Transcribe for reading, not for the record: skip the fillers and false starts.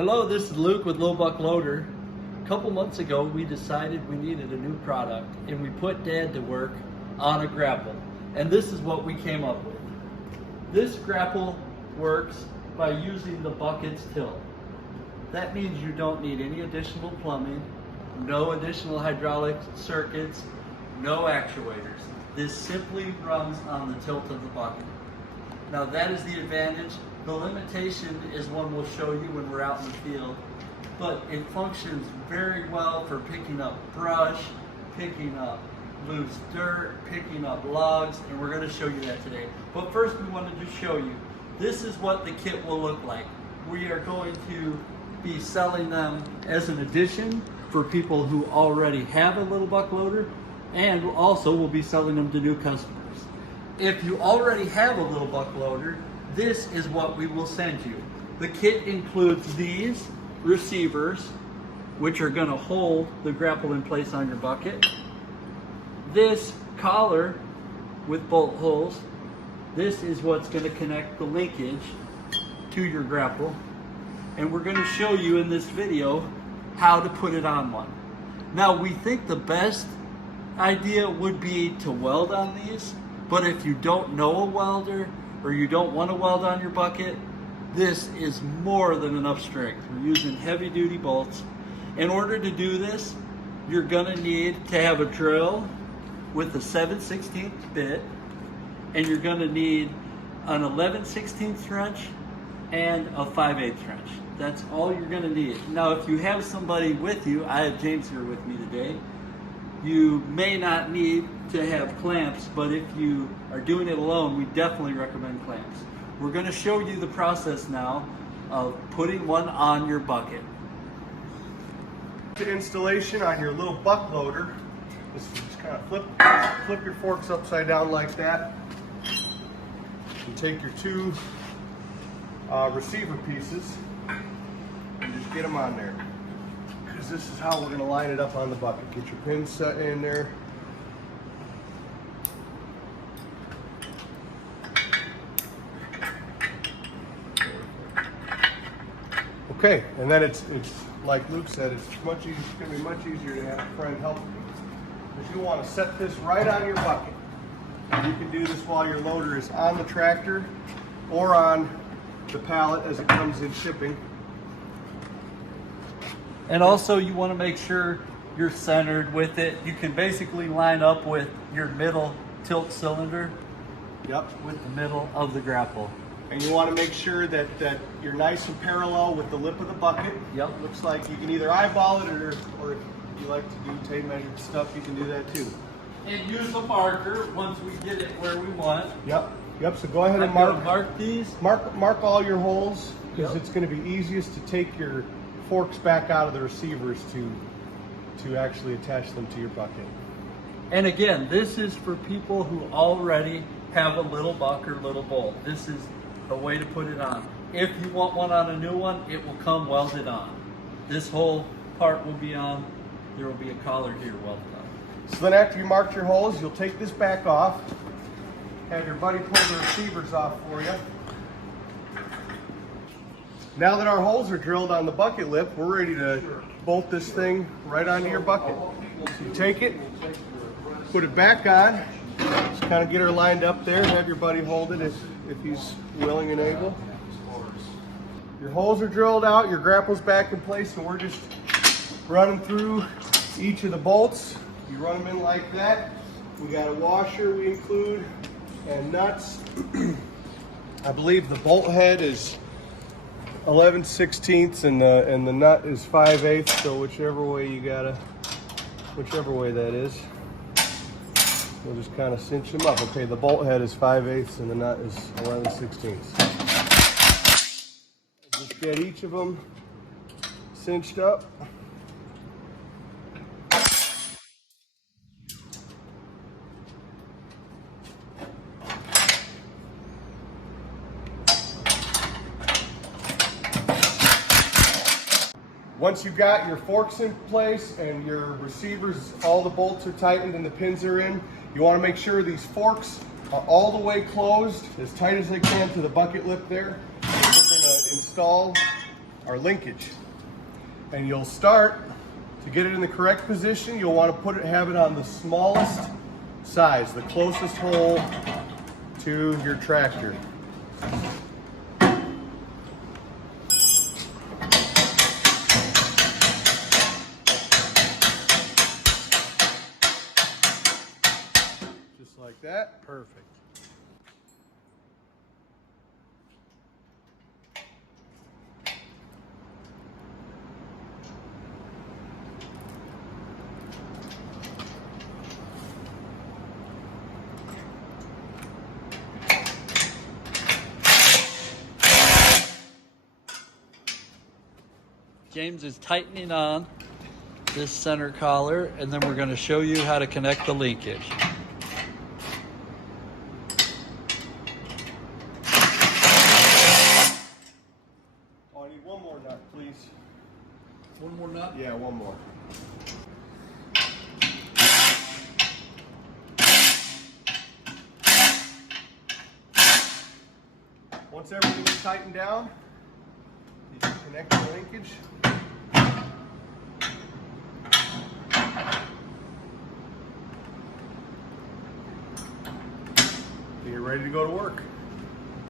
Hello, this is Luke with Low Buck Loader. A couple months ago, we decided we needed a new product, and we put Dad to work on a grapple. And this is what we came up with. This grapple works by using the bucket's tilt. That means you don't need any additional plumbing, no additional hydraulic circuits, no actuators. This simply runs on the tilt of the bucket. Now that is the advantage. The limitation is one we'll show you when we're out in the field, but it functions very well for picking up brush, picking up loose dirt, picking up logs, and we're going to show you that today. But first we wanted to show you, this is what the kit will look like. We are going to be selling them as an addition for people who already have a Little Buck loader, and also we'll be selling them to new customers. If you already have a Little Buck loader, this is what we will send you. The kit includes these receivers, which are going to hold the grapple in place on your bucket. This collar with bolt holes. This is what's going to connect the linkage to your grapple. And we're going to show you in this video how to put it on one. Now, we think the best idea would be to weld on these, but if you don't know a welder or you don't want to weld on your bucket, this is more than enough strength. We're using heavy duty bolts. In order to do this, you're going to need to have a drill with a 7/16 bit, and you're going to need an 11/16 wrench and a 5/8 wrench. That's all you're going to need. Now, if you have somebody with you, I have James here with me today, you may not need to have clamps, but if you are doing it alone, we definitely recommend clamps. We're going to show you the process now of putting one on your bucket. The installation on your Little Buck loader, just kind of flip your forks upside down like that. You take your two receiver pieces and just get them on there. Because this is how we're going to line it up on the bucket. Get your pins set in there. Okay, and then it's like Luke said, it's going to be much easier to have a friend help you. Because you want to set this right on your bucket. And you can do this while your loader is on the tractor or on the pallet as it comes in shipping. And also you want to make sure you're centered with it. You can basically line up with your middle tilt cylinder. Yep. With the middle of the grapple. And you want to make sure that you're nice and parallel with the lip of the bucket. Yep. Looks like you can either eyeball it or if you like to do tape measured stuff, you can do that too. And use a marker once we get it where we want. Yep. Yep. So go ahead and mark these. Mark all your holes, because Yep. it's going to be easiest to take your forks back out of the receivers to actually attach them to your bucket. And again, this is for people who already have a Little Buck or Little Bolt. This is a way to put it on. If you want one on a new one, it will come welded on. This whole part will be on. There will be a collar here welded on. So then after you marked your holes, you'll take this back off, have your buddy pull the receivers off for you. Now that our holes are drilled on the bucket lip, we're ready to bolt this thing right onto your bucket. So you take it, put it back on, just kind of get her lined up there, have your buddy hold it if he's willing and able. Your holes are drilled out, your grapple's back in place, and we're just running through each of the bolts. You run them in like that. We got a washer we include and nuts. I believe the bolt head is 11/16 and the nut is 5/8, so whichever way that is. We'll just kind of cinch them up. Okay, the bolt head is 5/8 and the nut is 11/16. Just get each of them cinched up. Once you've got your forks in place and your receivers, all the bolts are tightened and the pins are in, you want to make sure these forks are all the way closed, as tight as they can to the bucket lip there. We're going to install our linkage. And you'll start, to get it in the correct position, you'll want to have it on the smallest size, the closest hole to your tractor. Just like that. Perfect. James is tightening on this center collar, and then we're going to show you how to connect the linkage. Oh, I need one more nut, please. One more nut? Yeah, one more. Once everything's tightened down, you can connect the linkage. You're ready to go to work.